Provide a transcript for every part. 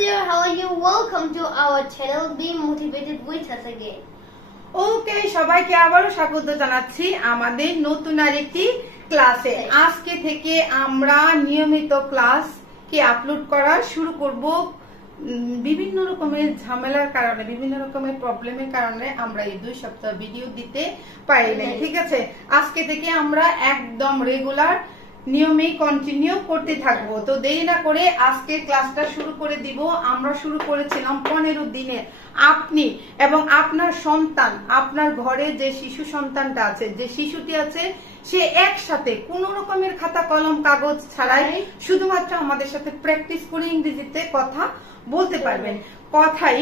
there, how are you? Welcome to our channel. Be motivated with us again. ওকে সবাইকে আবারো স্বাগত জানাচ্ছি আমাদের নতুন আরেকটি ক্লাসে। আজকে থেকে আমরা নিয়মিত ক্লাস কি আপলোড করা শুরু করব। বিভিন্ন রকমের ঝামেলার কারণে, বিভিন্ন রকমের প্রবলেমের কারণে আমরা এই 2 সপ্তাহ ভিডিও দিতে পারি না। ঠিক আছে, আজকে থেকে আমরা একদম রেগুলার নিয়মে কন্টিনিউ করতে থাকবো। তো দেরি না করে আজকে ক্লাসটা শুরু করে দিব। আমরা শুরু করেছিলাম 15 দিনে আপনি এবং আপনার সন্তান, আপনার ঘরে যে শিশু সন্তানটা আছে, যে শিশুটি আছে, সে একসাথে কোন রকমের খাতা কলম কাগজ ছাড়াই শুধুমাত্র আমাদের সাথে প্র্যাকটিস করে ইংরেজিতে কথা বলতে পারবেন।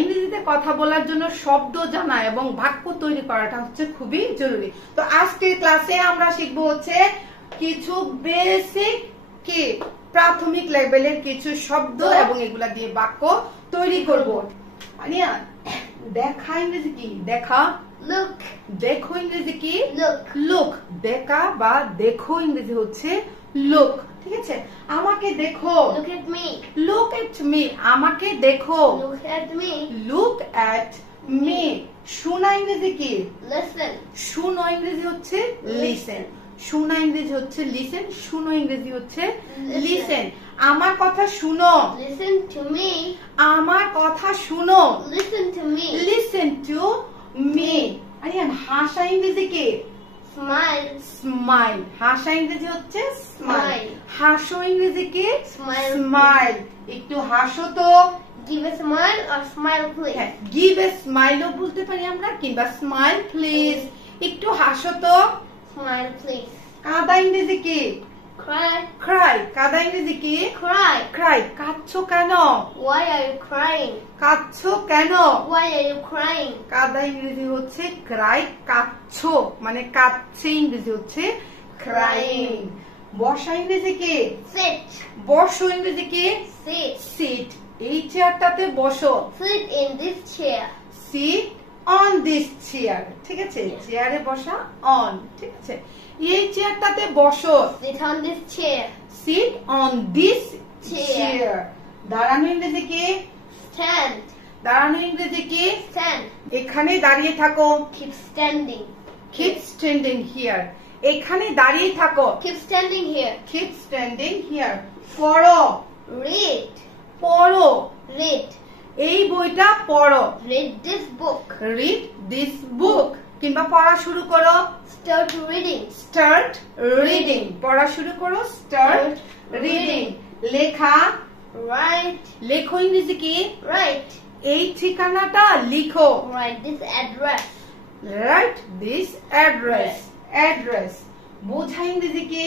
ইংরেজিতে কথা বলার জন্য শব্দ জানা এবং বাক্য তৈরি করাটা হচ্ছে খুবই জরুরি। তো আজকের ক্লাসে আমরা শিখবো হচ্ছে কিছু বেসিক কি প্রাথমিক লেভেলের কিছু শব্দ এবং এগুলা দিয়ে বাক্য তৈরি করব। আনিয়া, দেখা ইংরেজি কি? দেখা। Look. দেখো ইংরেজি কি? Look. লুক। দেখা বা দেখো ইংরেজি হচ্ছে লুক। ঠিক আছে, আমাকে দেখো। Look at me. Look at me. আমাকে দেখো। Look at me. Look at me. শোনা ইংরেজি কি? Listen. শুনো ইংরেজি হচ্ছে লিসেন। শোনা ইংরেজি হচ্ছে লিসেন। শুনো ইংরেজি হচ্ছে লিসেন। আমার কথা শুনো। Listen to me. আমার কথা শুনো। Listen to me. Listen to me. Aryan, হাসা ইংরেজি কি? Smile. স্মাইল। হাসা ইংরেজি হচ্ছে স্মাইল। Smile. হাসো ইংরেজি কি? Smile. স্মাইল। একটু হাসো তো। Give a smile or smile please. Give a স্মাইলও বলতে পারি আমরা, কিংবা স্মাইল প্লিজ। একটু হাসো তো। Smile please. কাদা ইংরেজি কি? Cry. ক্রাই। কাদা ইংরেজি কি? Cry. ক্রাই। কাঁদছো কেন? Why are you crying? কাঁদছো কেন? Why are you crying? কাদা ইংরেজি হচ্ছে ক্রাই। কাঁদছো মানে কাঁদছে ইংরেজি হচ্ছে ক্রাইং। বসা ইংরেজি কি? Sit. বসো ইংরেজি কি? Sit. সিট। এই চেয়ারটাতে বসো। Sit in this chair. Sit on this chair. ঠিক আছে, চেয়ারে বসা অন। ঠিক আছে, এই চেয়ারটাতে বসো। Sit on this chair. Sit on this Chair. Chair. দাঁড়ানো ইংরেজি কি? Stand. দাঁড়ানো ইংরেজি কি? Stand. এখানে দাঁড়িয়ে থাকো। Keep standing. Keep standing here. এখানে দাঁড়িয়ে থাকো। Keep standing here. Keep standing here. পড়ো। Read. পড়ো। Read. এই বইটা পড়ো। Read this book. Read this book. কিংবা পড়া শুরু করো। Start reading. Start reading. পড়া শুরু করো। Start reading. লেখা। Write. লেখো ইংরেজি কি? Write. এই ঠিকানাটা লিখো। Write this address. Write this address. Address. বোঝা ইংরেজি কি?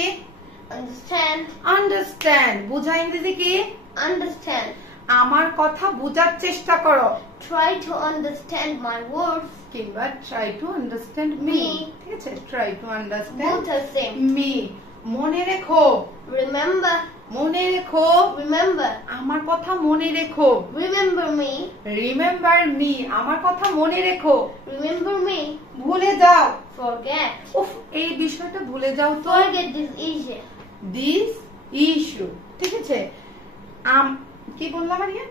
Understand. Understand. বোঝা ইংরেজি কি? Understand. আমার কথা বোঝার চেষ্টা করো। Try to understand my words. কিংবা try to understand me. Me. ঠিক আছে, try to understand Both are same. me. মনে রেখো। Remember. মনে রেখো। Remember. আমার কথা মনে রেখো। Remember me. Remember me. আমার কথা মনে রেখো। Remember me. ভুলে যাও। Forget. উফ, এই বিষয়টা ভুলে যাও তো। Forget this issue. This issue. ঠিক আছে, কি বললাম আরিয়া?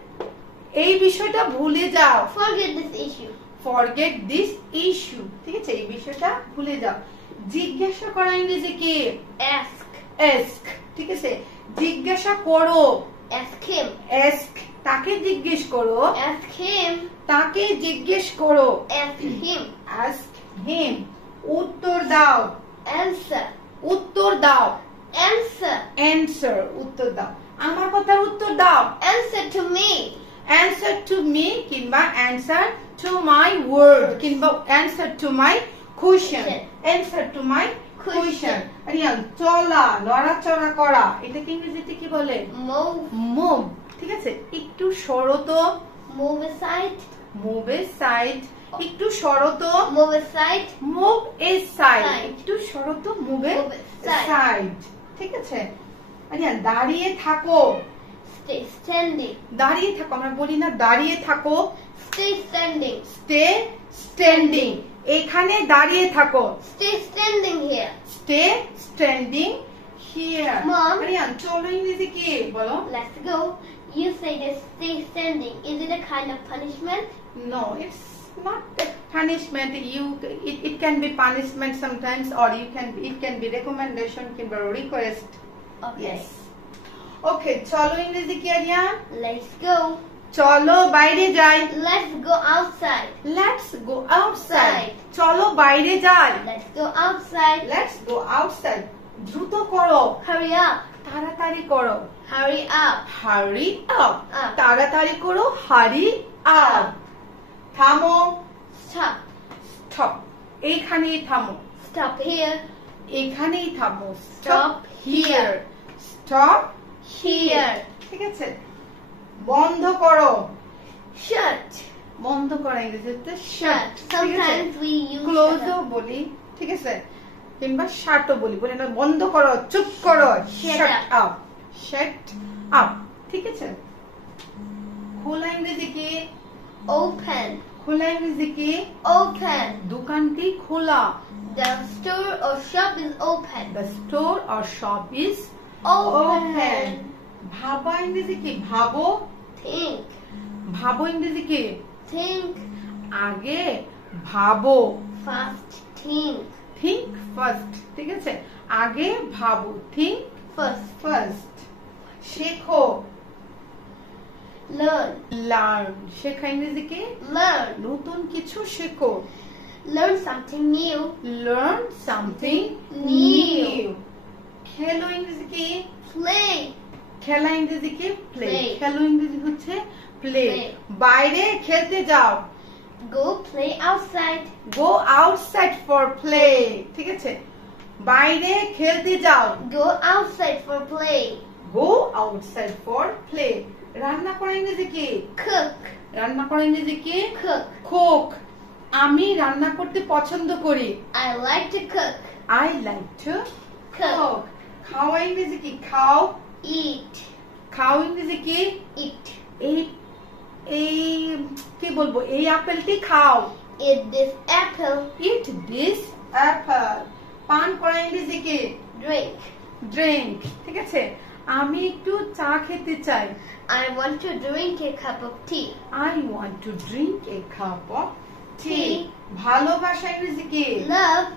এই বিষয়টা ভুলে যাও। Forget this issue. Forget this issue. ঠিক আছে, এই বিষয়টা ভুলে যাও। জিজ্ঞাসা করা ইংরেজি কি? Ask. ask. ঠিক আছে, জিজ্ঞাসা করো। Ask him. ask. তাকে জিজ্ঞেস করো। Ask him. তাকে জিজ্ঞেস করো। Ask him. ask him. উত্তর দাও। Answer. উত্তর দাও। Answer. answer. উত্তর দাও। আমার কথার উত্তর দাও। Answer to me. answer to me কিংবা answer to my word কিংবা answer to my question. answer to my question. Aryan, চলা, নড়াচড়া করা, এটাকে ইংরেজিতে কি বলে? Move. move. ঠিক আছে, একটু সরো তো। Move aside. move aside. একটু সরো তো। Move aside. move aside. Side. একটু সরো তো। move Move aside. ঠিক আছে, আরিয়ান, দাঁড়িয়ে থাকো। Stay standing. দাঁড়িয়ে থাকো, আমরা বলি না দাঁড়িয়ে থাকো। Stay standing. stay standing. এখানে দাঁড়িয়ে থাকো। Stay standing here. stay standing here. Mom. Aryan, চলো ইংরেজি কি বলো? Let's go. You say they stay standing. Is it a kind of punishment? No, it's not a punishment. It can be punishment sometimes, or it can be recommendation, can be request. Okay. Yes. Okay, চলো ইংরেজি কি Aryan? Let's go. চলো বাইরে যাই। Let's go outside. Let's go outside. চলো বাইরে যাই। Let's go outside. Let's go outside. দ্রুত করো। Hurry up. তাড়াতাড়ি করো। Hurry up. Hurry up. Up. তাড়াতাড়ি করো। Hurry up. থামো। Stop. Stop. এইখানেই থামো। Stop here. এখানেই থামো। Stop here. Stop Here. ঠিক আছে। বন্ধ করো। Shut. বন্ধ করা ইংরেজিতে Shut. Sometimes we use ক্লোজও shut up. বলি, ঠিক আছে, কিংবা শাটও বলি। বলি না বন্ধ করো, চুপ করো। Shut Shut up. up. Shut up. ঠিক আছে। খোলা ইংরেজি কি? Open. খোলা ইংরেজি কি? Open. দোকানটি খোলা। The store or shop is open. The store or shop is Open. ভাবা ইংরেজি কি? ভাবো। Think. ভাবো ইংরেজি কি? Think. আগে ভাবো। Fast. Think. Think first. ঠিক আছে। আগে ভাবো। Think First. first. শেখো। Learn. Learn. শেখা ইংরেজি কি? Learn. নতুন কিছু শেখো। Learn something new. Learn something New. new. খেলো ইংরেজি কি? Play. খেলা ইংরেজি কি? Play. Play. খেলো ইংরেজি হচ্ছে play. Play. বাইরে খেলতে যাও। Go play outside. Go outside for play. ঠিক আছে। বাইরে খেলতে যাও। Go outside for play. Go outside for play. রান্না করা ইংরেজি কি? Cook. রান্না করা ইংরেজি কি? Cook. Cook. আমি রান্না করতে পছন্দ করি। I like to cook. I like to Cook. cook. খাওয়া ইংরেজি কি? খাও। Eat. খাও ইংরেজি কি? Eat. এই এই কি বলবো? এই আপেলটি খাও। Eat this apple. Eat this apple. পান করা ইংরেজি কি? Drink. Drink. ঠিক আছে। আমি একটু চা খেতে চাই। I want to drink a cup of tea. I want to drink a cup of tea. Tea. ভালোবাসা ইংরেজি কি? Love.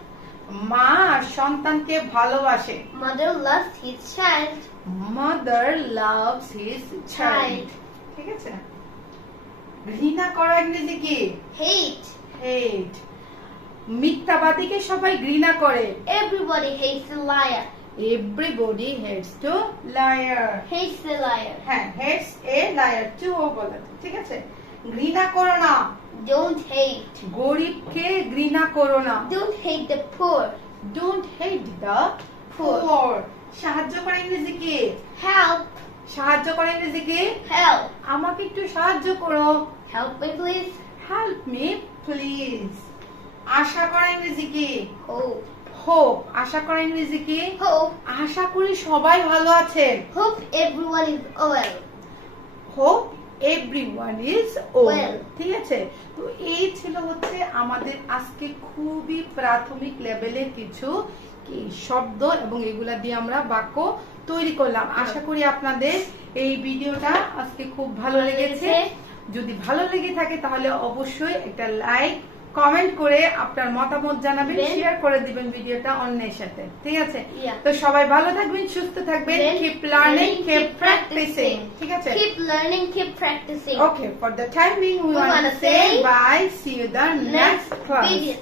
মা সন্তানকে ভালোবাসে। Mother loves his child. Mother loves his child. ঠিক আছে। ঘৃণা করা ইংরেজি কি? Hate. Hate. মিথ্যাবাদীকে সবাই ঘৃণা করে। Everybody hates a liar. Everybody hates to liar. Hates a liar. হ্যাঁ, hates a liar too বলে। ঠিক আছে। ঘৃণা করো না। Don't hate. গরিবকে ঘৃণা করো না। Don't hate the poor. Don't hate the Poor. poor. সাহায্য করা ইংরেজি কি? Help. সাহায্য করা ইংরেজি কি? Help. আমাকে একটু সাহায্য করো। Help me please. Help me please. আশা করা ইংরেজি কি? Hope. Hope. আশা করা ইংরেজি কি? Hope. আশা করি সবাই ভালো আছেন। Hope everyone is well. Hope everyone is well. Well. ঠিক আছে। তো এই ছিল হচ্ছে আমাদের আজকে খুবই প্রাথমিক লেভেলের কিছু কি শব্দ, এবং এগুলা দিয়ে আমরা বাক্য তৈরি করলাম। আশা করি আপনাদের এই ভিডিওটা আজকে খুব ভালো লেগেছে। যদি ভালো লেগে থাকে তাহলে অবশ্যই একটা লাইক, কমেন্ট করে আপনার মতামত জানাবেন, শেয়ার করে দিবেন ভিডিওটা অন্যের সাথে। ঠিক আছে। Yeah. তো সবাই ভালো থাকবেন, সুস্থ থাকবেন। Keep learning, keep practicing. ঠিক আছে। Keep learning, keep practicing. Okay, for the time being, we want wanna to say say bye. See you the next class. video.